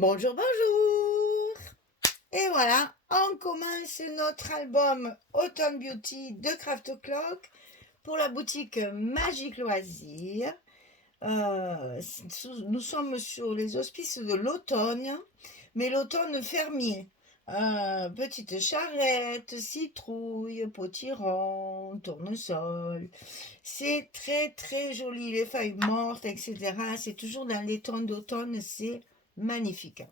Bonjour, bonjour! Et voilà, on commence notre album Autumn Beauty de Craft O'Clock pour la boutique Magique Loisirs. Nous sommes sur les auspices de l'automne, mais l'automne fermier. Petite charrette, citrouille, potiron, tournesol. C'est très très joli, les feuilles mortes, etc. C'est toujours dans les tons d'automne, c'est magnifique.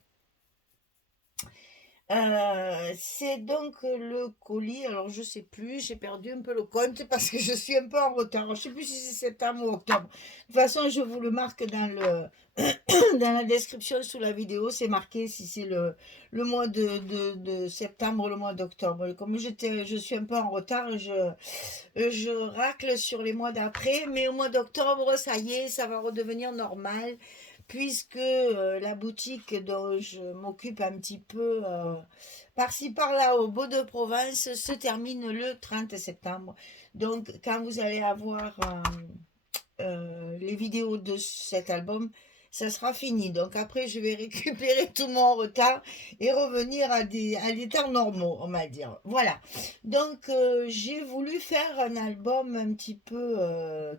C'est donc le colis. Alors, je sais plus, j'ai perdu un peu le compte parce que je suis un peu en retard. Je sais plus si c'est septembre ou octobre. De toute façon, je vous le marque dans dans la description sous la vidéo. C'est marqué si c'est le mois de septembre ou le mois d'octobre. Et comme je suis un peu en retard, je racle sur les mois d'après. Mais au mois d'octobre, ça y est, ça va redevenir normal puisque la boutique dont je m'occupe un petit peu par-ci par-là au Beau-de-Provence se termine le 30 septembre. Donc quand vous allez avoir les vidéos de cet album, ça sera fini. Donc après, je vais récupérer tout mon retard et revenir à des temps normaux, on va dire. Voilà. Donc j'ai voulu faire un album un petit peu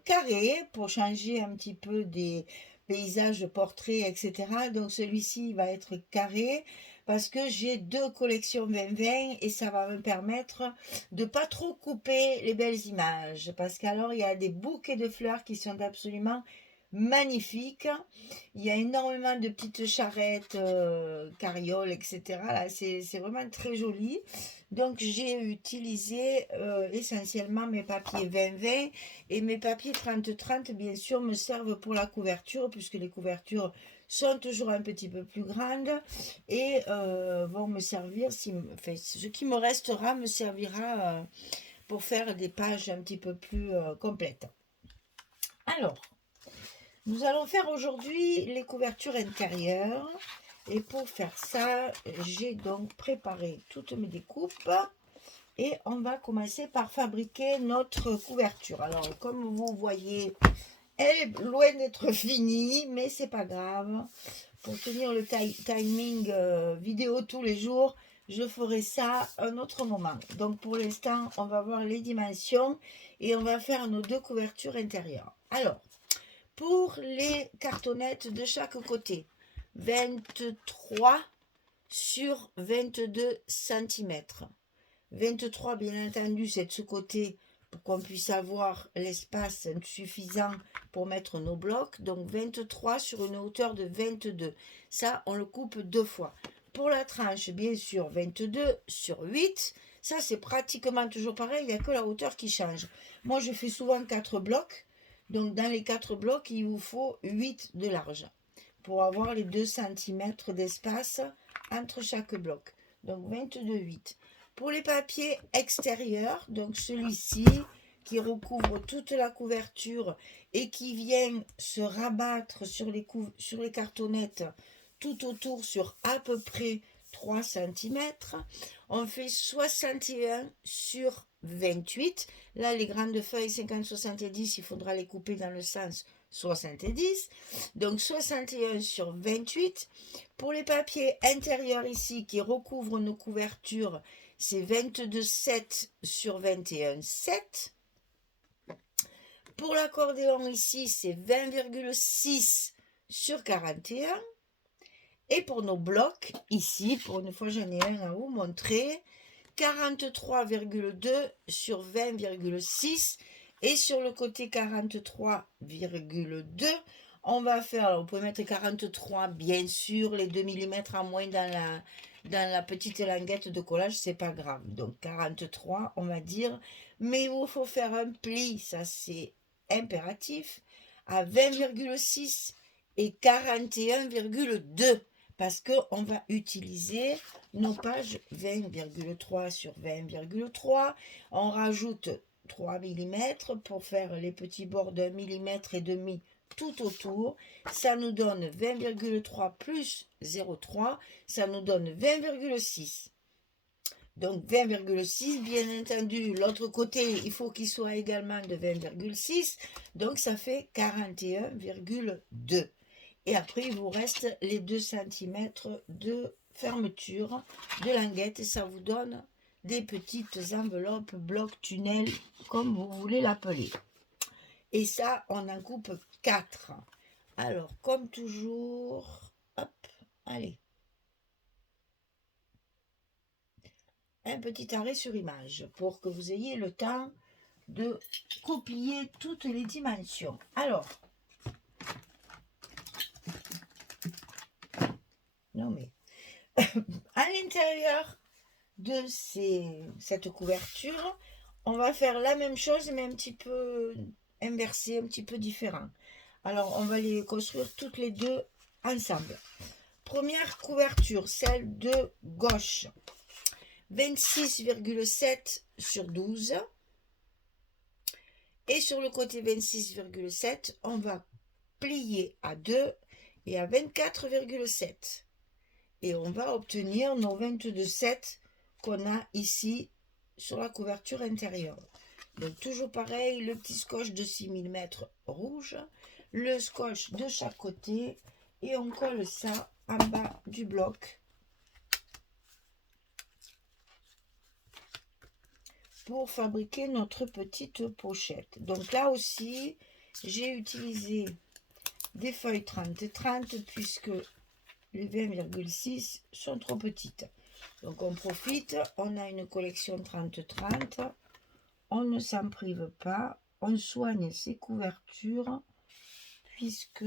carré pour changer un petit peu des paysages, portraits, etc. Donc celui-ci va être carré parce que j'ai deux collections 2020 et ça va me permettre de pas trop couper les belles images parce qu'alors il y a des bouquets de fleurs qui sont absolument magnifiques. Il y a énormément de petites charrettes, carrioles, etc. Là, c'est vraiment très joli. Donc j'ai utilisé essentiellement mes papiers 20-20 et mes papiers 30-30 bien sûr me servent pour la couverture puisque les couvertures sont toujours un petit peu plus grandes et vont me servir, enfin, ce qui me restera me servira pour faire des pages un petit peu plus complètes. Alors, nous allons faire aujourd'hui les couvertures intérieures. Et pour faire ça, j'ai donc préparé toutes mes découpes. Et on va commencer par fabriquer notre couverture. Alors, comme vous voyez, elle est loin d'être finie, mais c'est pas grave. Pour tenir le timing vidéo tous les jours, je ferai ça un autre moment. Donc pour l'instant, on va voir les dimensions et on va faire nos deux couvertures intérieures. Alors, pour les cartonnettes de chaque côté, 23 sur 22 cm. 23, bien entendu, c'est de ce côté pour qu'on puisse avoir l'espace suffisant pour mettre nos blocs. Donc 23 sur une hauteur de 22. Ça, on le coupe deux fois. Pour la tranche, bien sûr, 22 sur 8. Ça, c'est pratiquement toujours pareil. Il n'y a que la hauteur qui change. Moi, je fais souvent 4 blocs. Donc, dans les 4 blocs, il vous faut 8 de large pour avoir les 2 cm d'espace entre chaque bloc. Donc, 22,8. Pour les papiers extérieurs, donc celui-ci qui recouvre toute la couverture et qui vient se rabattre sur les cartonnettes tout autour sur à peu près 3 cm, on fait 61 sur 28. Là, les grandes feuilles 50-70, il faudra les couper dans le sens 70. Donc 61 sur 28. Pour les papiers intérieurs ici qui recouvrent nos couvertures, c'est 22,7 sur 21,7. Pour l'accordéon ici, c'est 20,6 sur 41. Et pour nos blocs, ici, pour une fois j'en ai un à vous montrer, 43,2 sur 20,6. Et sur le côté 43,2, on va faire, alors vous pouvez mettre 43 bien sûr, les 2 mm en moins dans la petite languette de collage, c'est pas grave. Donc 43, on va dire, mais il vous faut faire un pli, ça c'est impératif, à 20,6 et 41,2 parce qu'on va utiliser nos pages 20,3 sur 20,3. On rajoute 3 mm pour faire les petits bords d'1 mm et demi tout autour. Ça nous donne 20,3 plus 0,3, ça nous donne 20,6. Donc 20,6, bien entendu, l'autre côté, il faut qu'il soit également de 20,6, donc ça fait 41,2. Et après, il vous reste les 2 cm de fermeture de languette. Et ça vous donne des petites enveloppes, blocs, tunnels, comme vous voulez l'appeler. Et ça, on en coupe 4. Alors, comme toujours, hop, allez. Un petit arrêt sur image pour que vous ayez le temps de copier toutes les dimensions. Alors, non mais, à l'intérieur de cette couverture, on va faire la même chose mais un petit peu inversé, un petit peu différent. Alors, on va les construire toutes les deux ensemble. Première couverture, celle de gauche. 26,7 sur 12. Et sur le côté 26,7, on va plier à 2 et à 24,7. Et on va obtenir nos 22,7 qu'on a ici sur la couverture intérieure. Donc toujours pareil, le petit scotch de 6 mm rouge, le scotch de chaque côté et on colle ça en bas du bloc pour fabriquer notre petite pochette. Donc là aussi, j'ai utilisé des feuilles 30-30 puisque les 20,6 sont trop petites. Donc on profite, on a une collection 30-30, on ne s'en prive pas, on soigne ses couvertures puisque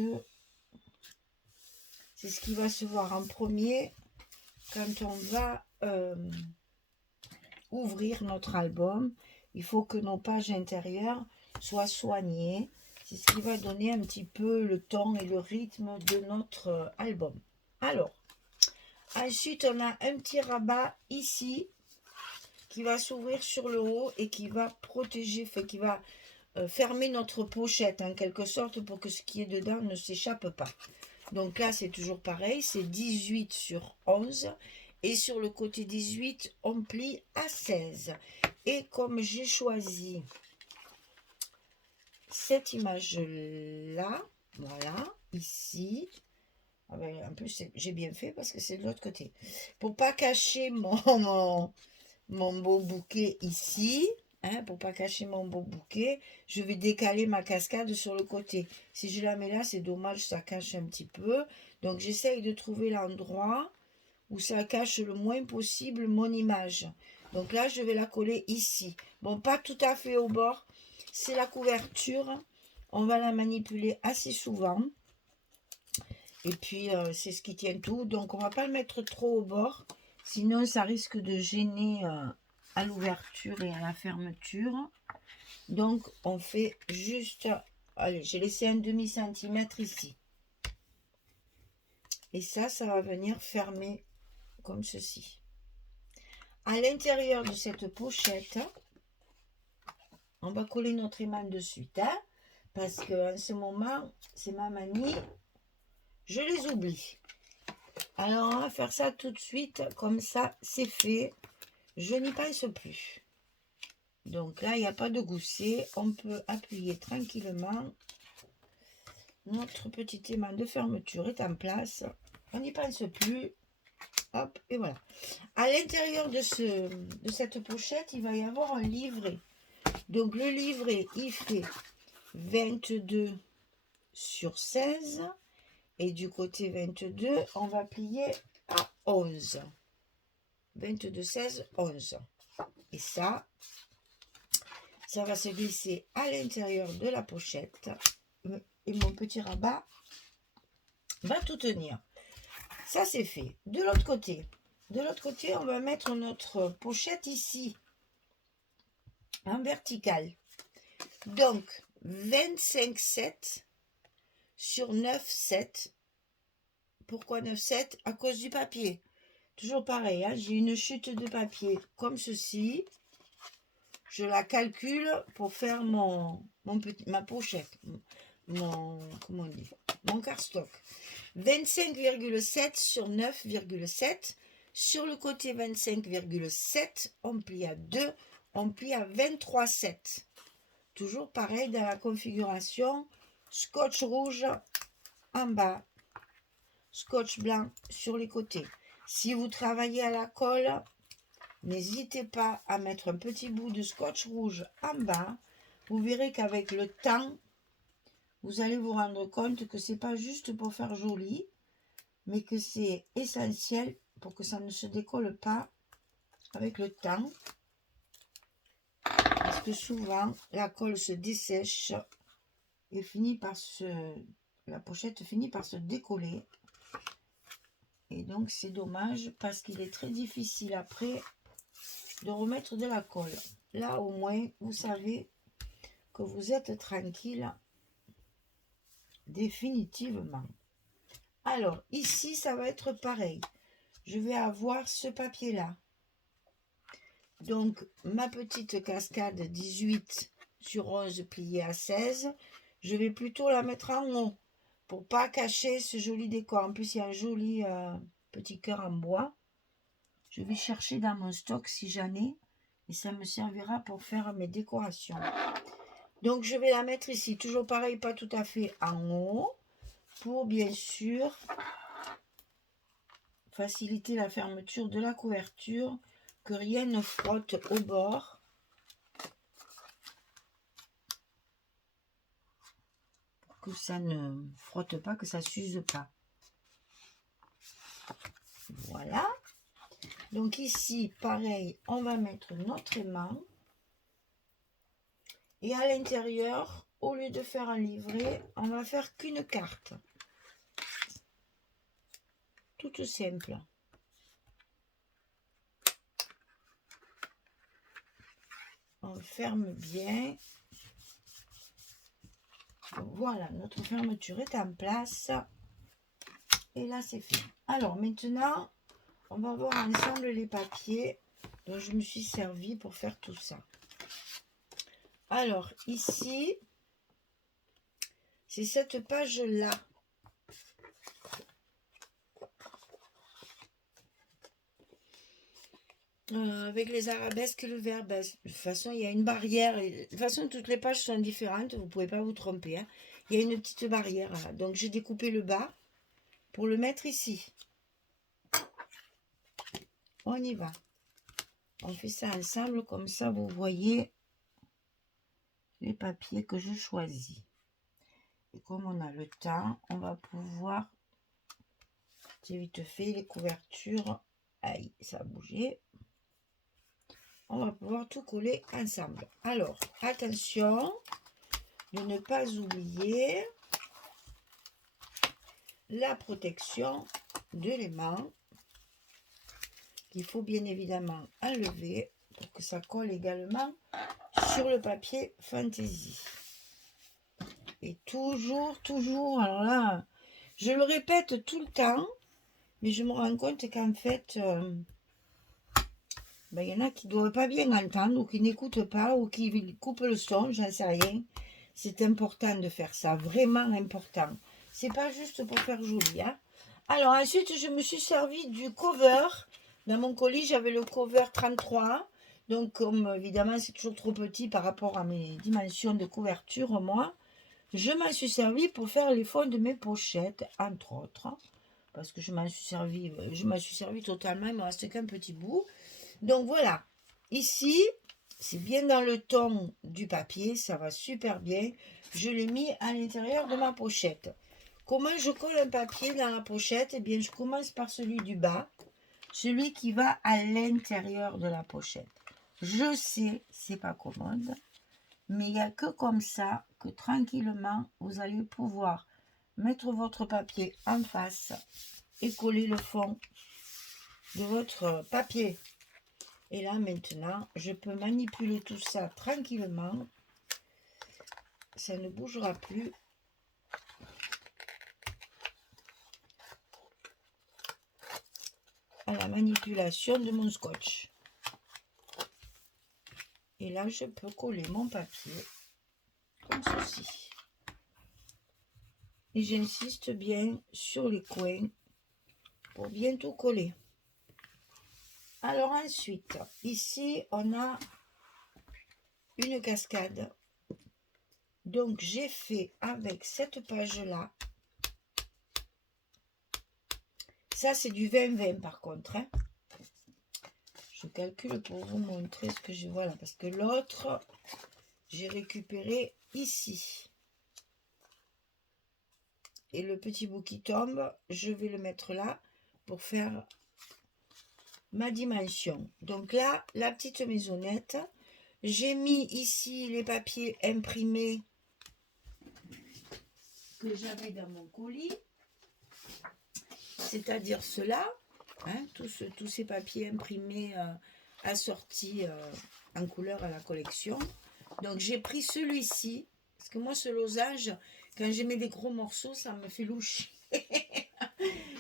c'est ce qui va se voir en premier quand on va ouvrir notre album. Il faut que nos pages intérieures soient soignées. C'est ce qui va donner un petit peu le ton et le rythme de notre album. Alors, ensuite, on a un petit rabat ici qui va s'ouvrir sur le haut et qui va protéger, enfin, qui va fermer notre pochette en quelque sorte pour que ce qui est dedans ne s'échappe pas. Donc là, c'est toujours pareil, c'est 18 sur 11. Et sur le côté 18, on plie à 16. Et comme j'ai choisi cette image-là, voilà, ici, en plus j'ai bien fait parce que c'est de l'autre côté. Pour pas cacher mon beau bouquet ici, hein, pour pas cacher mon beau bouquet, je vais décaler ma cascade sur le côté. Si je la mets là, c'est dommage, ça cache un petit peu. Donc j'essaye de trouver l'endroit où ça cache le moins possible mon image. Donc là, je vais la coller ici. Bon, pas tout à fait au bord. C'est la couverture. On va la manipuler assez souvent. Et puis, c'est ce qui tient tout. Donc, on va pas le mettre trop au bord. Sinon, ça risque de gêner à l'ouverture et à la fermeture. Donc, on fait juste... Allez, j'ai laissé un demi-centimètre ici. Et ça va venir fermer comme ceci. À l'intérieur de cette pochette, on va coller notre image de suite, hein, parce que en ce moment, c'est ma manie, je les oublie. Alors, on va faire ça tout de suite, comme ça, c'est fait. Je n'y pense plus. Donc là, il n'y a pas de gousset. On peut appuyer tranquillement. Notre petit aimant de fermeture est en place. On n'y pense plus. Hop, et voilà. À l'intérieur de cette pochette, il va y avoir un livret. Donc le livret, il fait 22 sur 16. Et du côté 22, on va plier à 11. 22, 16, 11. Et ça va se glisser à l'intérieur de la pochette. Et mon petit rabat va tout tenir. Ça, c'est fait. De l'autre côté, on va mettre notre pochette ici, en verticale. Donc, 25,7 sur 9,7. Pourquoi 9,7? À cause du papier. Toujours pareil, hein, j'ai une chute de papier comme ceci. Je la calcule pour faire ma pochette. Comment on dit? Mon cardstock. 25,7 sur 9,7. Sur le côté 25,7, on plie à 2, on plie à 23,7. Toujours pareil dans la configuration. Scotch rouge en bas scotch blanc sur les côtés. Si vous travaillez à la colle, n'hésitez pas à mettre un petit bout de scotch rouge en bas. Vous verrez qu'avec le temps, vous allez vous rendre compte que c'est pas juste pour faire joli, mais que c'est essentiel pour que ça ne se décolle pas avec le temps. Parce que souvent, la colle se dessèche et la pochette finit par se décoller. Et donc, c'est dommage parce qu'il est très difficile après de remettre de la colle. Là, au moins, vous savez que vous êtes tranquille définitivement. Alors, ici, ça va être pareil. Je vais avoir ce papier-là. Donc, ma petite cascade 18 sur 11 pliée à 16, je vais plutôt la mettre en haut pour pas cacher ce joli décor. En plus, il y a un joli petit cœur en bois. Je vais chercher dans mon stock si j'en ai et ça me servira pour faire mes décorations. Donc, je vais la mettre ici. Toujours pareil, pas tout à fait en haut pour bien sûr faciliter la fermeture de la couverture, que rien ne frotte au bord. Pour que ça ne frotte pas, que ça ne s'use pas. Voilà. Donc ici, pareil, on va mettre notre aimant. Et à l'intérieur, au lieu de faire un livret, on va faire qu'une carte. Toute simple. On ferme bien. Voilà, notre fermeture est en place. Et là, c'est fait. Alors, maintenant, on va voir ensemble les papiers dont je me suis servi pour faire tout ça. Alors, ici, c'est cette page-là. Avec les arabesques et le verbe. De toute façon, il y a une barrière. De toute façon, toutes les pages sont différentes. Vous ne pouvez pas vous tromper. Hein. Il y a une petite barrière. Là. Donc, j'ai découpé le bas pour le mettre ici. On y va. On fait ça ensemble. Comme ça, vous voyez les papiers que je choisis. Et comme on a le temps, on va pouvoir... J'ai vite fait les couvertures. Aïe, ça a bougé. On va pouvoir tout coller ensemble. Alors, attention de ne pas oublier la protection de l'aimant qu'il faut bien évidemment enlever pour que ça colle également sur le papier fantaisie. Et toujours, alors là, je le répète tout le temps, mais je me rends compte qu'en fait... il y en a qui ne doivent pas bien entendre ou qui n'écoutent pas ou qui coupent le son, j'en sais rien. C'est important de faire ça, vraiment important. C'est pas juste pour faire joli. Hein. Alors ensuite, je me suis servi du cover. Dans mon colis, j'avais le cover 33. Donc comme évidemment c'est toujours trop petit par rapport à mes dimensions de couverture, moi, je m'en suis servi pour faire les fonds de mes pochettes, entre autres. Parce que je m'en suis servi totalement, il ne me reste qu'un petit bout. Donc voilà, ici, c'est bien dans le ton du papier, ça va super bien. Je l'ai mis à l'intérieur de ma pochette. Comment je colle un papier dans la pochette? Eh bien, je commence par celui du bas, celui qui va à l'intérieur de la pochette. Je sais, c'est pas commode, mais il n'y a que comme ça que tranquillement, vous allez pouvoir mettre votre papier en face et coller le fond de votre papier. Et là, maintenant, je peux manipuler tout ça tranquillement. Ça ne bougera plus. À la manipulation de mon scotch. Et là, je peux coller mon papier comme ceci. Et j'insiste bien sur les coins pour bien tout coller. Alors ensuite, ici, on a une cascade. Donc, j'ai fait avec cette page-là Ça, c'est du 20-20 par contre. Hein. Je calcule pour vous montrer ce que je... Voilà, parce que l'autre, j'ai récupéré ici. Et le petit bout qui tombe, je vais le mettre là pour faire ma dimension. Donc là, la petite maisonnette. J'ai mis ici les papiers imprimés que j'avais dans mon colis. C'est-à-dire cela. Hein, tous ces papiers imprimés assortis en couleur à la collection. Donc j'ai pris celui-ci, parce que moi ce losange, quand j'ai mis des gros morceaux, ça me fait loucher.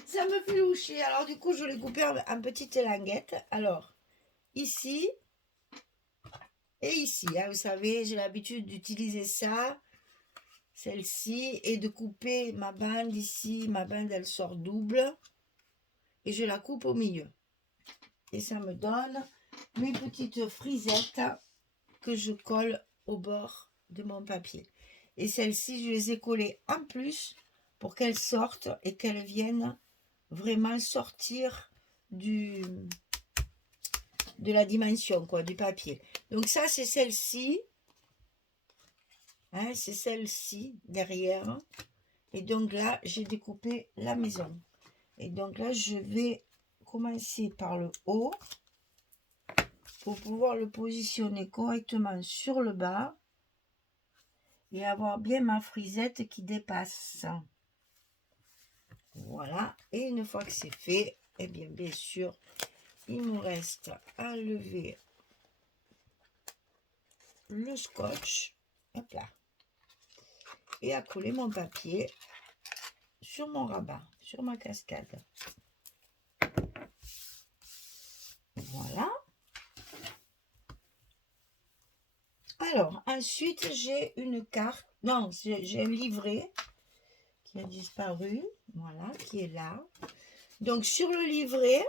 Ça me fait loucher. Alors du coup je l'ai coupé en petites languettes. Alors ici et ici, hein, vous savez, j'ai l'habitude d'utiliser ça, celle-ci, et de couper ma bande ici. Ma bande elle sort double. Et je la coupe au milieu. Et ça me donne mes petites frisettes que je colle au bord de mon papier. Et celles-ci, je les ai collées en plus pour qu'elles sortent et qu'elles viennent vraiment sortir de la dimension, quoi, du papier. Donc ça, c'est celle-ci. Hein, c'est celle-ci derrière. Et donc là, j'ai découpé la maison. Et donc là, je vais commencer par le haut pour pouvoir le positionner correctement sur le bas et avoir bien ma frisette qui dépasse. Voilà. Et une fois que c'est fait, eh bien sûr, il me reste à lever le scotch. Hop là. Et à coller mon papier sur mon rabat, sur ma cascade. Voilà. Alors, ensuite, j'ai une carte. Non, j'ai un livret qui a disparu. Voilà, qui est là. Donc, sur le livret,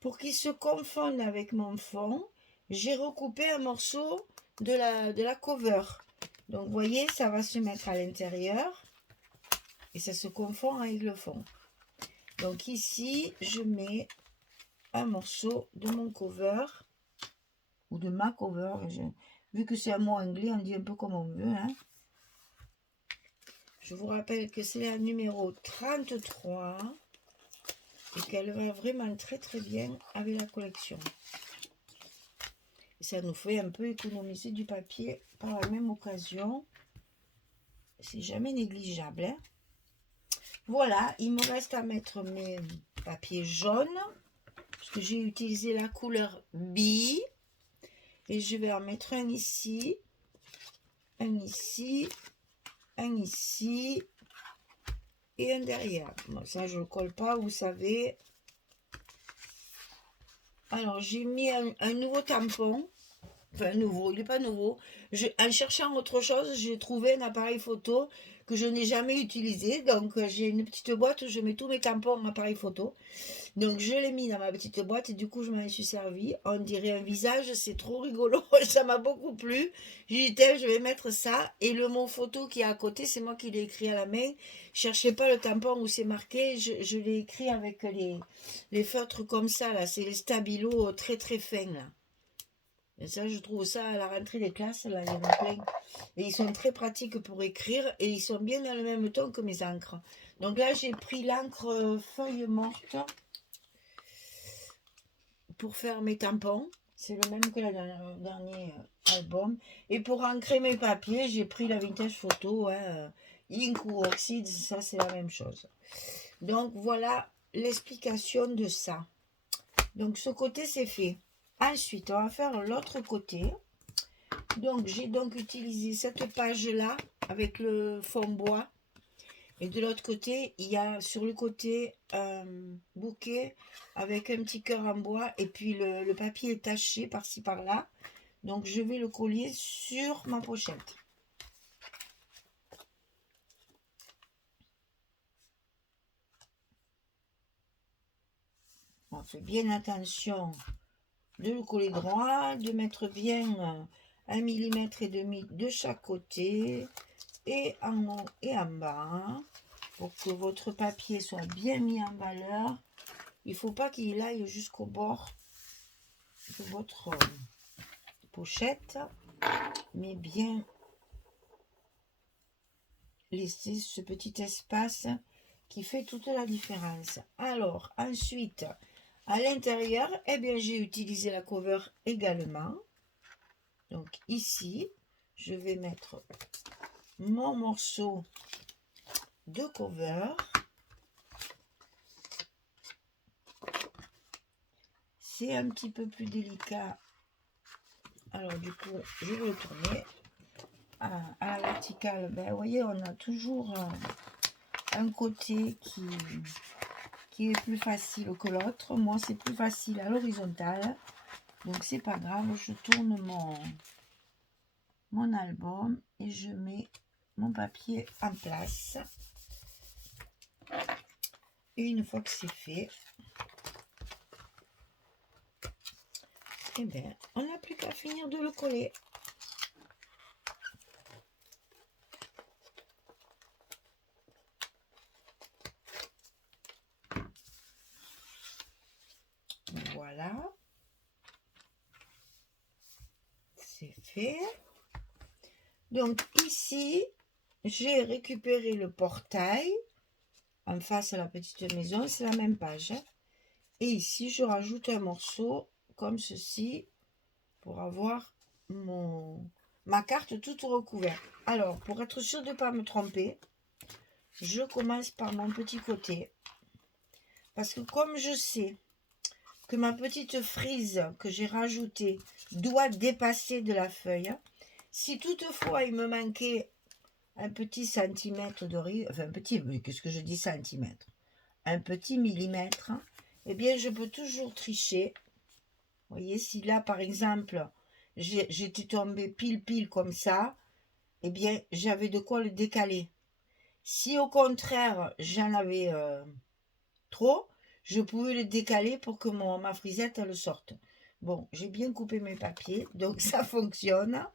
pour qu'il se confonde avec mon fond, j'ai recoupé un morceau de la cover. Donc, vous voyez, ça va se mettre à l'intérieur et ça se confond avec le fond. Donc, ici, je mets un morceau de mon cover ou de ma cover. Vu que c'est un mot anglais, on dit un peu comme on veut. Hein. Je vous rappelle que c'est la numéro 33 et qu'elle va vraiment très très bien avec la collection. Et ça nous fait un peu économiser du papier par la même occasion. C'est jamais négligeable. Hein. Voilà, il me reste à mettre mes papiers jaunes parce que j'ai utilisé la couleur bille. Et je vais en mettre un ici, un ici, un ici et un derrière. Bon, ça, je ne le colle pas, vous savez. Alors, j'ai mis un nouveau tampon. Enfin, nouveau, il n'est pas nouveau. En cherchant autre chose, j'ai trouvé un appareil photo que je n'ai jamais utilisé. Donc, j'ai une petite boîte où je mets tous mes tampons en appareil photo. Donc, je l'ai mis dans ma petite boîte et du coup, je m'en suis servi. On dirait un visage, c'est trop rigolo. Ça m'a beaucoup plu. J'ai dit, je vais mettre ça. Et le mot photo qui est à côté, c'est moi qui l'ai écrit à la main. Cherchez pas le tampon où c'est marqué. Je l'ai écrit avec les feutres comme ça, là. C'est les stabilos très, très fins, là. Et ça, je trouve ça à la rentrée des classes, là, il y en a plein. Et ils sont très pratiques pour écrire et ils sont bien dans le même ton que mes encres. Donc là, j'ai pris l'encre feuille morte pour faire mes tampons. C'est le même que le dernier album. Et pour ancrer mes papiers, j'ai pris la Vintage Photo, hein, ink ou oxyde, ça c'est la même chose. Donc voilà l'explication de ça. Donc ce côté c'est fait. Ensuite, on va faire l'autre côté. Donc, j'ai donc utilisé cette page-là avec le fond bois. Et de l'autre côté, il y a sur le côté un bouquet avec un petit cœur en bois. Et puis, le papier est taché par-ci, par-là. Donc, je vais le coller sur ma pochette. On fait bien attention de le coller droit, de mettre bien 1,5 mm de chaque côté et en haut et en bas pour que votre papier soit bien mis en valeur il ne faut pas qu'il aille jusqu'au bord de votre pochette, mais bien laisser ce petit espace qui fait toute la différence. Alors, ensuite, à l'intérieur, eh bien, j'ai utilisé la cover également. Donc ici, je vais mettre mon morceau de cover. C'est un petit peu plus délicat. Alors du coup, je vais le tourner à la verticale. Ben, vous voyez, on a toujours un côté qui est plus facile que l'autre. Moi, c'est plus facile à l'horizontale. Donc, c'est pas grave. Je tourne mon album et je mets mon papier en place. Et une fois que c'est fait, eh bien, on n'a plus qu'à finir de le coller. Voilà. C'est fait. Donc ici, j'ai récupéré le portail. En face à la petite maison, c'est la même page. Et ici, je rajoute un morceau comme ceci pour avoir ma carte toute recouverte. Alors, pour être sûr de ne pas me tromper, je commence par mon petit côté. Parce que comme je sais que ma petite frise que j'ai rajoutée doit dépasser de la feuille, si toutefois il me manquait un petit centimètre de rive, enfin un petit, qu'est-ce que je dis centimètre, un petit millimètre, eh bien je peux toujours tricher. Vous voyez, si là par exemple j'étais tombée pile comme ça, eh bien j'avais de quoi le décaler. Si au contraire j'en avais trop, je pouvais le décaler pour que ma frisette elle sorte. Bon, j'ai bien coupé mes papiers, donc ça fonctionne.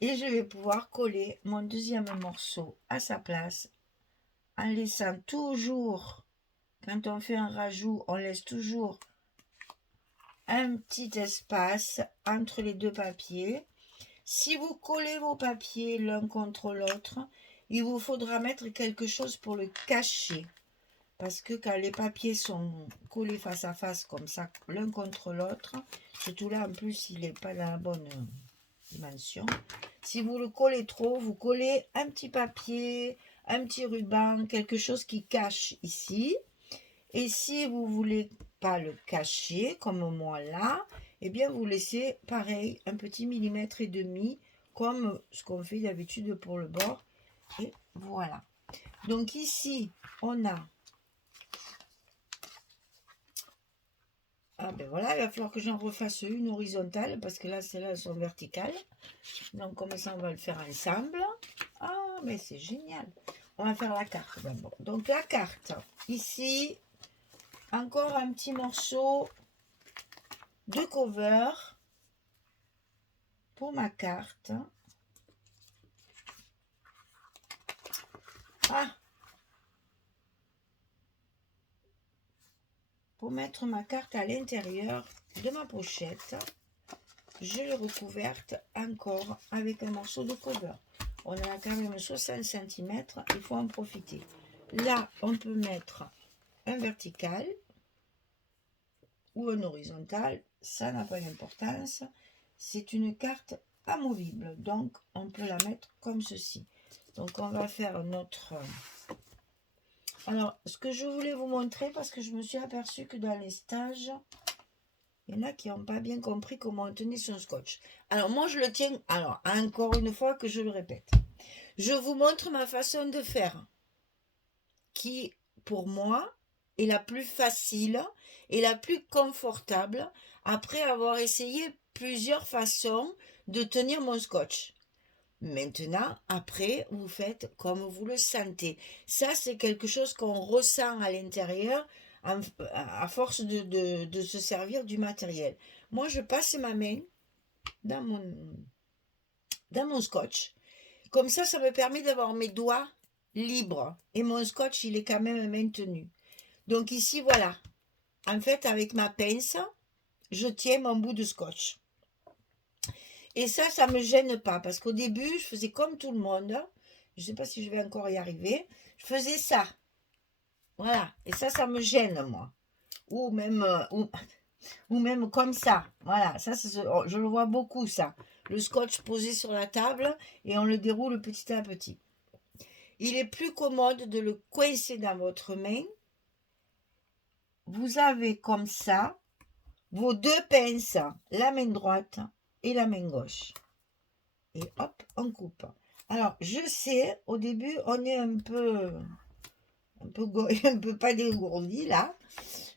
Et je vais pouvoir coller mon deuxième morceau à sa place en laissant toujours, quand on fait un rajout, on laisse toujours un petit espace entre les deux papiers. Si vous collez vos papiers l'un contre l'autre, il vous faudra mettre quelque chose pour le cacher. Parce que quand les papiers sont collés face à face comme ça, l'un contre l'autre, surtout là en plus il n'est pas dans la bonne dimension. Si vous le collez trop, vous collez un petit papier, un petit ruban, quelque chose qui cache ici. Et si vous ne voulez pas le cacher, comme moi là, eh bien vous laissez pareil, un petit millimètre et demi, comme ce qu'on fait d'habitude pour le bord. Et voilà. Donc ici, on a... Ah ben voilà, il va falloir que j'en refasse une horizontale, parce que là, celles-là, elles sont verticales. Donc comme ça, on va le faire ensemble. Ah, mais c'est génial. On va faire la carte d'abord. Donc la carte, ici, encore un petit morceau de cover pour ma carte. Ah, pour mettre ma carte à l'intérieur de ma pochette, je l'ai recouverte encore avec un morceau de cover. On a quand même 60 cm, il faut en profiter. Là, on peut mettre un vertical ou un horizontal, ça n'a pas d'importance. C'est une carte amovible, donc on peut la mettre comme ceci. Donc on va faire notre... Alors, ce que je voulais vous montrer, parce que je me suis aperçue que dans les stages, il y en a qui n'ont pas bien compris comment on tenait son scotch. Alors moi je le tiens, alors encore une fois que je le répète, je vous montre ma façon de faire, qui pour moi est la plus facile et la plus confortable, après avoir essayé plusieurs façons de tenir mon scotch. Maintenant, après, vous faites comme vous le sentez. Ça, c'est quelque chose qu'on ressent à l'intérieur à force de se servir du matériel. Moi, je passe ma main dans mon scotch. Comme ça me permet d'avoir mes doigts libres. Et mon scotch, il est quand même maintenu. Donc ici, voilà. en fait, avec ma pince, je tiens mon bout de scotch. Et ça me gêne pas, parce qu'au début, je faisais comme tout le monde. Je ne sais pas si je vais encore y arriver. Je faisais ça. Voilà. Et ça me gêne, moi. Ou même, ou même comme ça. Voilà. Ça, je le vois beaucoup, ça. Le scotch posé sur la table et on le déroule petit à petit. Il est plus commode de le coincer dans votre main. Vous avez comme ça vos deux pinces, la main droite et la main gauche. Et hop, on coupe. Alors, je sais, au début, on est un peu un peu pas dégourdi là.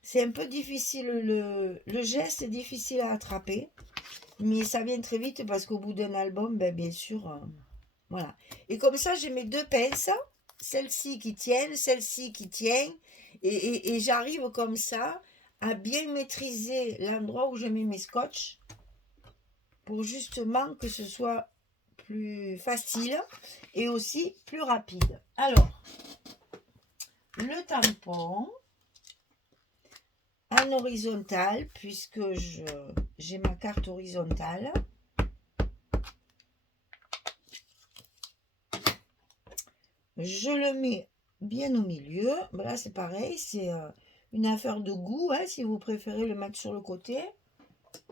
C'est un peu difficile, le geste est difficile à attraper. Mais ça vient très vite parce qu'au bout d'un album, ben, bien sûr, voilà. Et comme ça, j'ai mes deux pinces, celle-ci qui tienne, celle-ci qui tient. Et j'arrive comme ça à bien maîtriser l'endroit où je mets mes scotch pour justement que ce soit plus facile et aussi plus rapide. Alors, le tampon en horizontal, puisque j'ai ma carte horizontale. Je le mets bien au milieu. Ben là, c'est pareil, c'est une affaire de goût. Hein, si vous préférez le mettre sur le côté,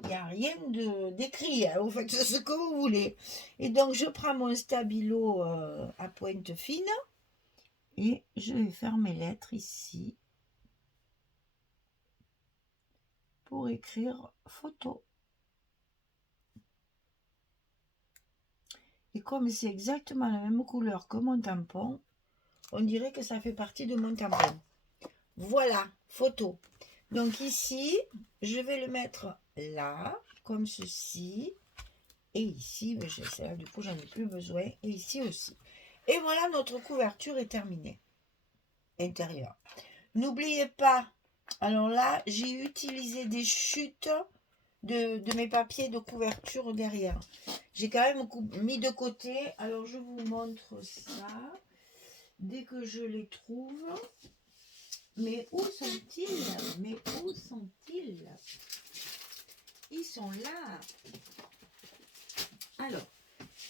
il n'y a rien d'écrit. Hein, vous faites ce que vous voulez. Et donc, je prends mon stabilo à pointe fine et je vais faire mes lettres ici pour écrire photo. Et comme c'est exactement la même couleur que mon tampon, on dirait que ça fait partie de mon tampon. Voilà, photo. Donc ici, je vais le mettre là, comme ceci. Et ici, du coup, j'en ai plus besoin. Et ici aussi. Et voilà, notre couverture est terminée. Intérieure. N'oubliez pas, alors là, j'ai utilisé des chutes de mes papiers de couverture derrière. J'ai quand même mis de côté. Alors, je vous montre ça. Dès que je les trouve. Mais où sont-ils? Mais où sont-ils? Ils sont là. Alors,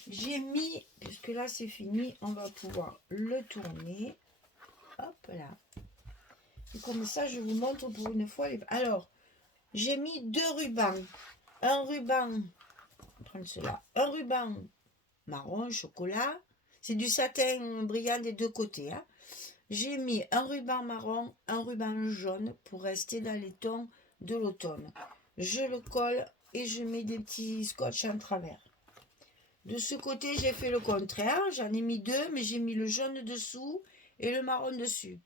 j'ai mis, puisque là c'est fini, on va pouvoir le tourner. Hop là. Et comme ça, je vous montre pour une fois. Alors, j'ai mis deux rubans. Un ruban, prendre cela, un ruban marron, chocolat. C'est du satin brillant des deux côtés. Hein. J'ai mis un ruban marron, un ruban jaune pour rester dans les tons de l'automne. Je le colle et je mets des petits scotch en travers. De ce côté, j'ai fait le contraire. J'en ai mis deux, mais j'ai mis le jaune dessous et le marron dessus.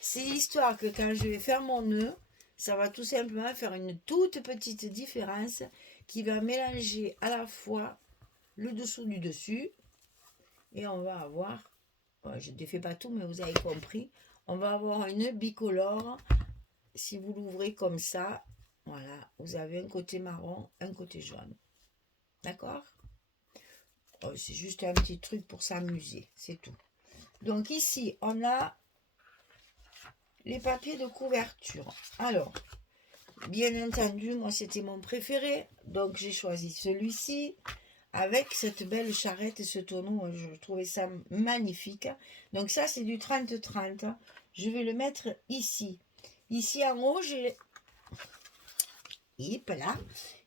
C'est histoire que quand je vais faire mon nœud, ça va tout simplement faire une toute petite différence qui va mélanger à la fois le dessous du dessus et on va avoir, je ne défais pas tout, mais vous avez compris, on va avoir une bicolore. Si vous l'ouvrez comme ça, voilà, vous avez un côté marron, un côté jaune. D'accord? C'est juste un petit truc pour s'amuser, c'est tout. Donc ici, on a les papiers de couverture. Alors, bien entendu, moi c'était mon préféré, donc j'ai choisi celui-ci avec cette belle charrette et ce tonneau. Je trouvais ça magnifique. Donc ça, c'est du 30-30. Je vais le mettre ici. Ici en haut, j'ai... Hop là.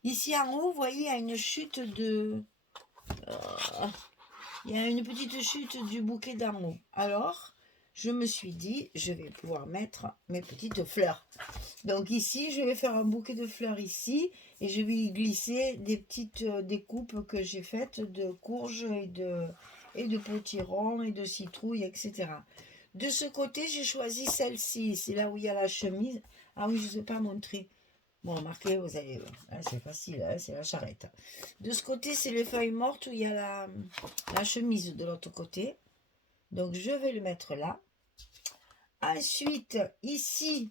Ici en haut, vous voyez, il y a une chute de... il y a une petite chute du bouquet d'en haut. Alors, je me suis dit, je vais pouvoir mettre mes petites fleurs. Donc ici, je vais faire un bouquet de fleurs ici et je vais y glisser des petites découpes que j'ai faites de courges et de potirons et de citrouilles, etc. De ce côté, j'ai choisi celle-ci. C'est là où il y a la chemise. Ah oui, je ne sais pas montrer. Bon, remarquez, vous allez... c'est facile, hein, c'est la charrette. De ce côté, c'est les feuilles mortes où il y a la chemise de l'autre côté. Donc, je vais le mettre là. Ensuite, ici,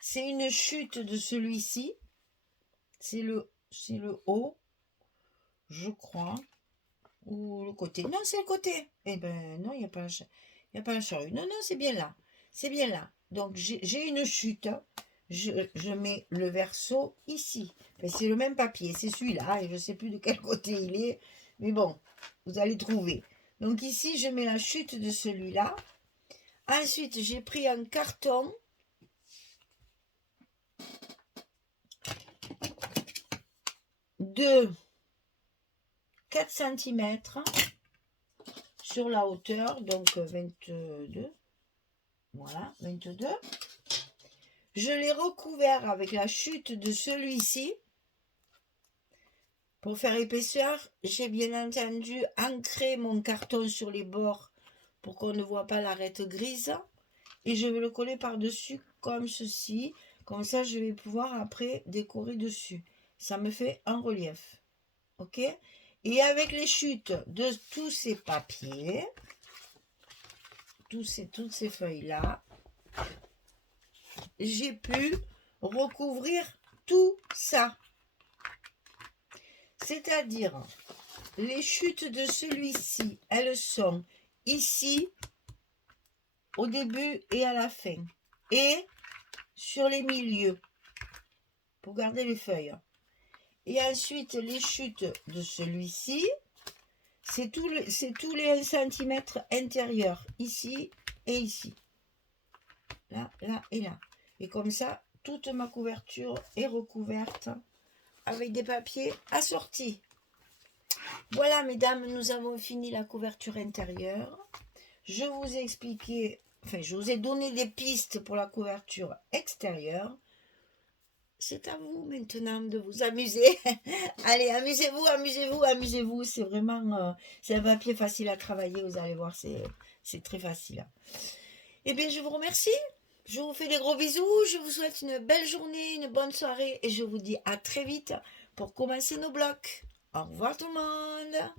c'est une chute de celui-ci. C'est le haut, je crois. Ou le côté. Non, c'est le côté. Eh ben non, il n'y a pas la charrue. Non, non, c'est bien là. C'est bien là. Donc, j'ai une chute. je mets le verso ici. C'est le même papier, c'est celui-là, et je ne sais plus de quel côté il est, mais bon, vous allez trouver. Donc ici, je mets la chute de celui-là. Ensuite, j'ai pris un carton de 4 cm sur la hauteur, donc 22. Voilà, 22. Je l'ai recouvert avec la chute de celui-ci. Pour faire épaisseur, j'ai bien entendu ancré mon carton sur les bords pour qu'on ne voit pas l'arête grise. Et je vais le coller par-dessus comme ceci. Comme ça, je vais pouvoir après décorer dessus. Ça me fait un relief. Ok? Et avec les chutes de tous ces papiers, toutes ces feuilles-là, j'ai pu recouvrir tout ça. C'est-à-dire, les chutes de celui-ci, elles sont ici, au début et à la fin. Et sur les milieux, pour garder les feuilles. Et ensuite, les chutes de celui-ci, c'est tous les 1 cm intérieurs, ici et ici. Là, là et là. Et comme ça, toute ma couverture est recouverte avec des papiers assortis. Voilà, mesdames, nous avons fini la couverture intérieure. Je vous ai expliqué, je vous ai donné des pistes pour la couverture extérieure. C'est à vous maintenant de vous amuser. Allez, amusez-vous, amusez-vous, amusez-vous. C'est vraiment, c'est un papier facile à travailler. Vous allez voir, c'est très facile. Eh bien, je vous remercie. Je vous fais des gros bisous. Je vous souhaite une belle journée, une bonne soirée. Et je vous dis à très vite pour commencer nos blocs. Au revoir tout le monde.